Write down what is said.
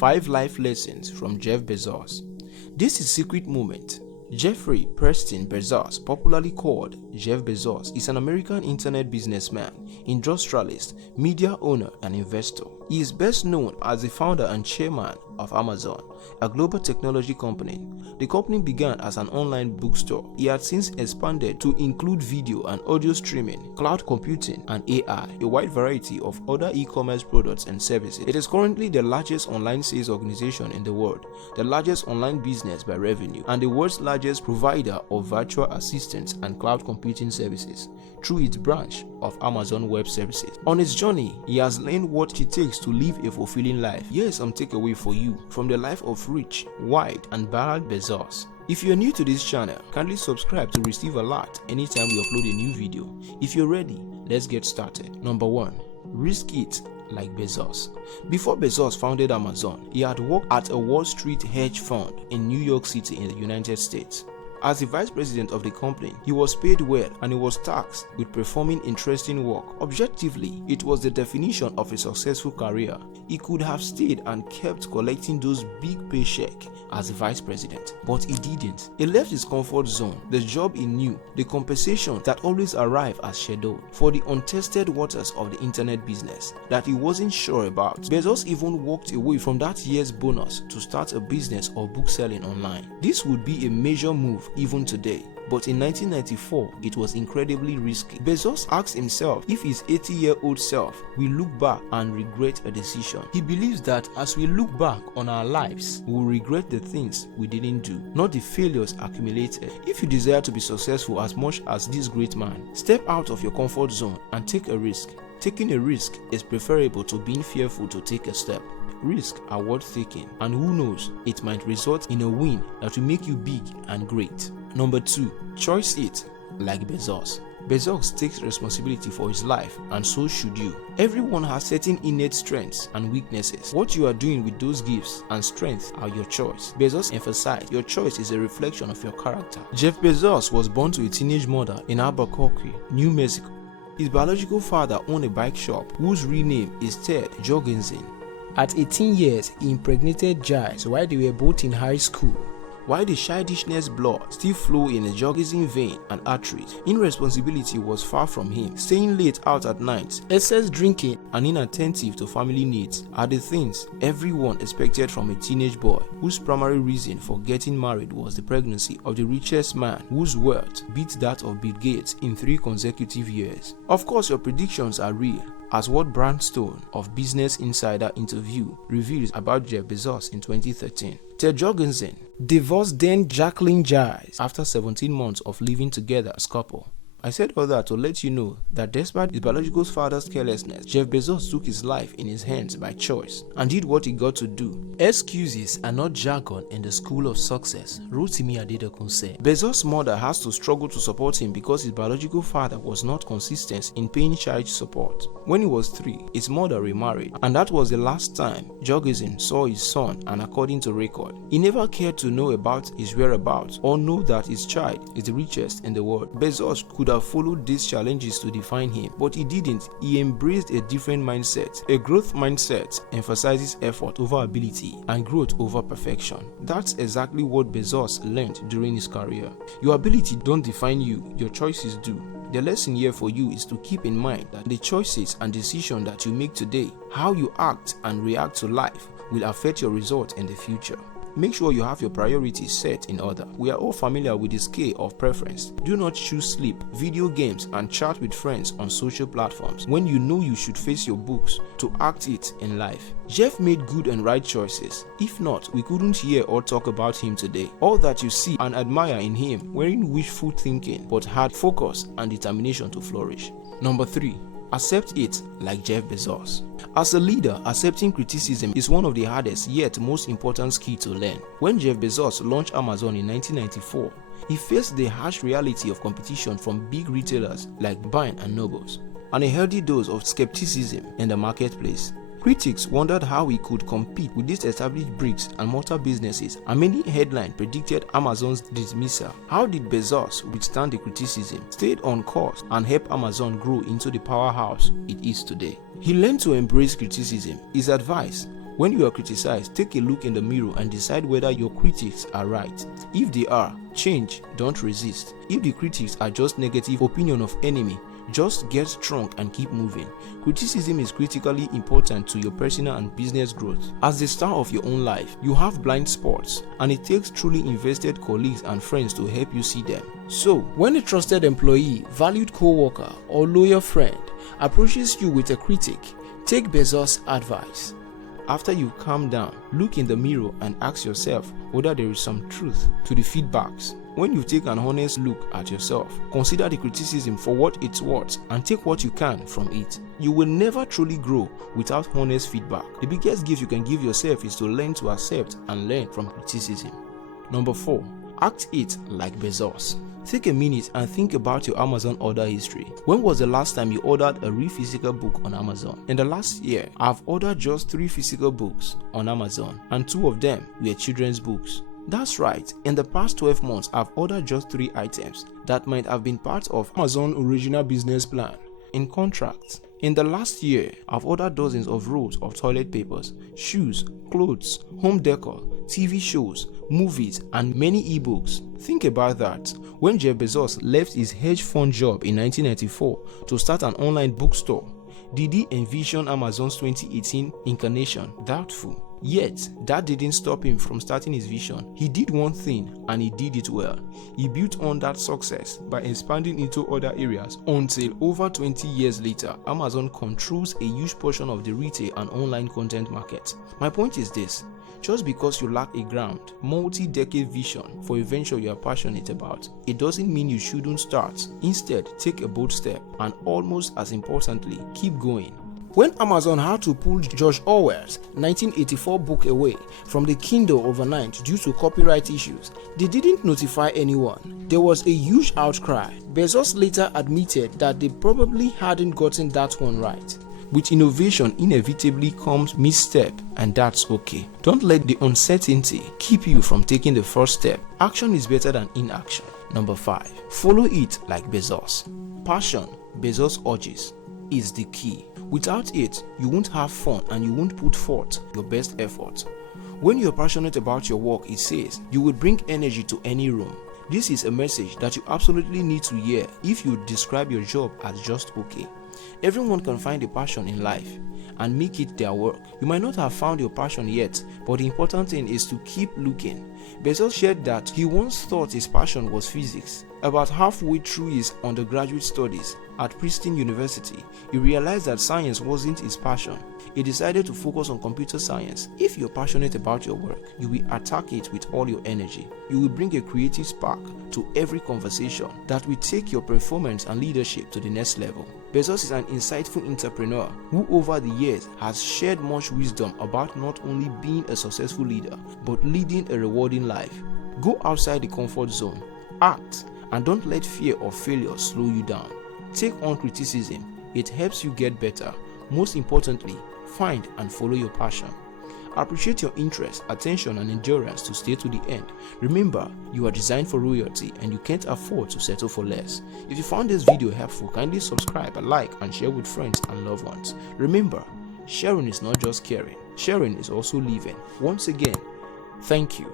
5 Life Lessons from Jeff Bezos. This is Secret Moment. Jeffrey Preston Bezos, popularly called Jeff Bezos, is an American internet businessman, industrialist, media owner, and investor. He is best known as the founder and chairman of Amazon, a global technology company. The company began as an online bookstore. He has since expanded to include video and audio streaming, cloud computing, and AI, a wide variety of other e-commerce products and services. It is currently the largest online sales organization in the world, the largest online business by revenue, and the world's largest provider of virtual assistants and cloud computing services through its branch of Amazon Web Services. On his journey, he has learned what it takes to live a fulfilling life. Here is some takeaway for you from the life of rich, wide, and Barack Bezos. If you are new to this channel, kindly subscribe to receive alert anytime we upload a new video. If you're ready, let's get started. Number 1. Risk it like Bezos. Before Bezos founded Amazon, he had worked at a Wall Street hedge fund in New York City in the United States. As the vice president of the company, he was paid well and he was tasked with performing interesting work. Objectively, it was the definition of a successful career. He could have stayed and kept collecting those big paychecks as the vice president, but he didn't. He left his comfort zone, the job he knew, the compensation that always arrived as scheduled, for the untested waters of the internet business that he wasn't sure about. Bezos even walked away from that year's bonus to start a business of book selling online. This would be a major move even today, but in 1994 it was incredibly risky. Bezos asked himself if his 80-year-old self will look back and regret a decision. He believes that as we look back on our lives, we will regret the things we didn't do, not the failures accumulated. If you desire to be successful as much as this great man, step out of your comfort zone and take a risk. Taking a risk is preferable to being fearful to take a step. Risks are worth taking, and who knows, it might result in a win that will make you big and great. Number 2. Choice it like Bezos. Bezos takes responsibility for his life, and so should you. Everyone has certain innate strengths and weaknesses. What you are doing with those gifts and strengths are your choice. Bezos emphasized your choice is a reflection of your character. Jeff Bezos was born to a teenage mother in Albuquerque, New Mexico. His biological father owned a bike shop whose real name is Ted Jorgensen. At 18 years, he impregnated Giles while they were both in high school. While the childishness blood still flowed in the Jorgensen vein and arteries, irresponsibility was far from him. Staying late out at night, excess drinking, and inattentive to family needs are the things everyone expected from a teenage boy whose primary reason for getting married was the pregnancy of the richest man whose wealth beat that of Bill Gates in 3 consecutive years. Of course, your predictions are real, as what Brand Stone of Business Insider interview reveals about Jeff Bezos in 2013. Ted Jorgensen divorced then Jacqueline Giles after 17 months of living together as a couple. I said all that to let you know that despite his biological father's carelessness, Jeff Bezos took his life in his hands by choice and did what he got to do. Excuses are not jargon in the school of success, Rotimi Adedokun said. Bezos' mother has to struggle to support him because his biological father was not consistent in paying child support. When he was 3, his mother remarried, and that was the last time Jorgensen saw his son, and according to record, he never cared to know about his whereabouts or know that his child is the richest in the world. Bezos could have followed these challenges to define him, but he didn't. He embraced a different mindset. A growth mindset emphasizes effort over ability and growth over perfection. That's exactly what Bezos learned during his career. Your ability don't define you, your choices do. The lesson here for you is to keep in mind that the choices and decisions that you make today, how you act and react to life, will affect your result in the future. Make sure you have your priorities set in order. We are all familiar with the scale of preference. Do not choose sleep, video games, and chat with friends on social platforms when you know you should face your books to act it in life. Jeff made good and right choices. If not, we couldn't hear or talk about him today. All that you see and admire in him weren't wishful thinking, but had focus and determination to flourish. Number 3. Accept it like Jeff Bezos. As a leader, accepting criticism is one of the hardest yet most important skills to learn. When Jeff Bezos launched Amazon in 1994, he faced the harsh reality of competition from big retailers like Barnes and Noble and a healthy dose of skepticism in the marketplace. Critics wondered how he could compete with these established bricks and mortar businesses, and many headlines predicted Amazon's dismissal. How did Bezos withstand the criticism, stayed on course, and help Amazon grow into the powerhouse it is today? He learned to embrace criticism. His advice When you are criticized, take a look in the mirror and decide whether your critics are right. If they are, change, don't resist. If the critics are just negative opinion of enemy, just get strong and keep moving. Criticism is critically important to your personal and business growth. As the star of your own life, you have blind spots, and it takes truly invested colleagues and friends to help you see them. So, when a trusted employee, valued co-worker, or loyal friend approaches you with a critic, take Bezos' advice. After you calm down, look in the mirror and ask yourself whether there is some truth to the feedbacks. When you take an honest look at yourself, consider the criticism for what it's worth and take what you can from it. You will never truly grow without honest feedback. The biggest gift you can give yourself is to learn to accept and learn from criticism. Number 4. Act it like Bezos. Take a minute and think about your Amazon order history. When was the last time you ordered a real physical book on Amazon? In the last year, I've ordered just 3 physical books on Amazon, and 2 of them were children's books. That's right, in the past 12 months, I've ordered just 3 items that might have been part of Amazon original business plan in contracts. In the last year, I've ordered dozens of rolls of toilet papers, shoes, clothes, home decor, TV shows, movies, and many ebooks. Think about that. When Jeff Bezos left his hedge fund job in 1994 to start an online bookstore, did he envision Amazon's 2018 incarnation? Doubtful. Yet, that didn't stop him from starting his vision. He did one thing, and he did it well. He built on that success by expanding into other areas until over 20 years later, Amazon controls a huge portion of the retail and online content market. My point is this: just because you lack a ground, multi-decade vision for a venture you are passionate about, it doesn't mean you shouldn't start. Instead, take a bold step, and almost as importantly, keep going. When Amazon had to pull George Orwell's 1984 book away from the Kindle overnight due to copyright issues, they didn't notify anyone. There was a huge outcry. Bezos later admitted that they probably hadn't gotten that one right. With innovation, inevitably comes misstep, and that's okay. Don't let the uncertainty keep you from taking the first step. Action is better than inaction. Number 5. Follow it like Bezos. Passion, Bezos urges, is the key. Without it, you won't have fun and you won't put forth your best effort. When you're passionate about your work, it says you will bring energy to any room. This is a message that you absolutely need to hear if you describe your job as just okay. Everyone can find a passion in life and make it their work. You might not have found your passion yet, but the important thing is to keep looking. Bezos shared that he once thought his passion was physics. About halfway through his undergraduate studies at Princeton University, he realized that science wasn't his passion. He decided to focus on computer science. If you're passionate about your work, you will attack it with all your energy. You will bring a creative spark to every conversation that will take your performance and leadership to the next level. Bezos is an insightful entrepreneur who over the years has shared much wisdom about not only being a successful leader, but leading a rewarding life. Go outside the comfort zone, act, and don't let fear of failure slow you down. Take on criticism, it helps you get better. Most importantly, find and follow your passion. Appreciate your interest, attention, and endurance to stay to the end. Remember, you are designed for royalty and you can't afford to settle for less. If you found this video helpful, kindly subscribe, like, and share with friends and loved ones. Remember, sharing is not just caring, sharing is also living. Once again, thank you.